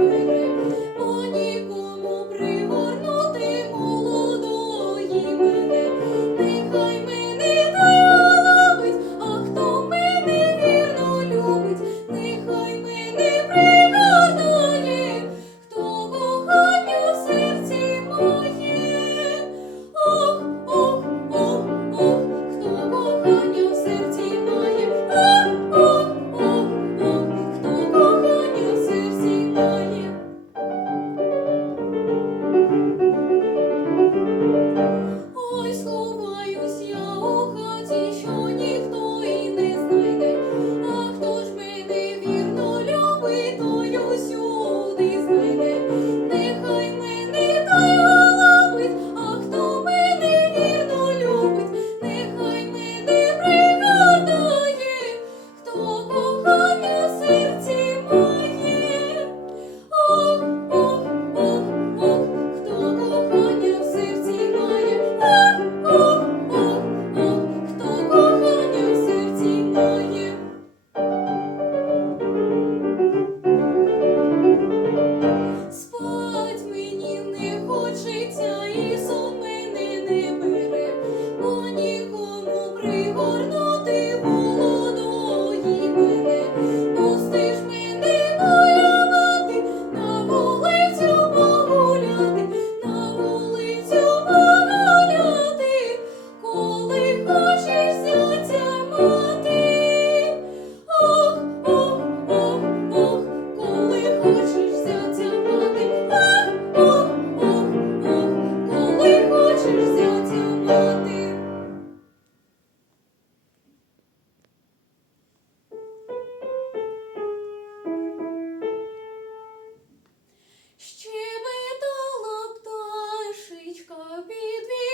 Amen. lead me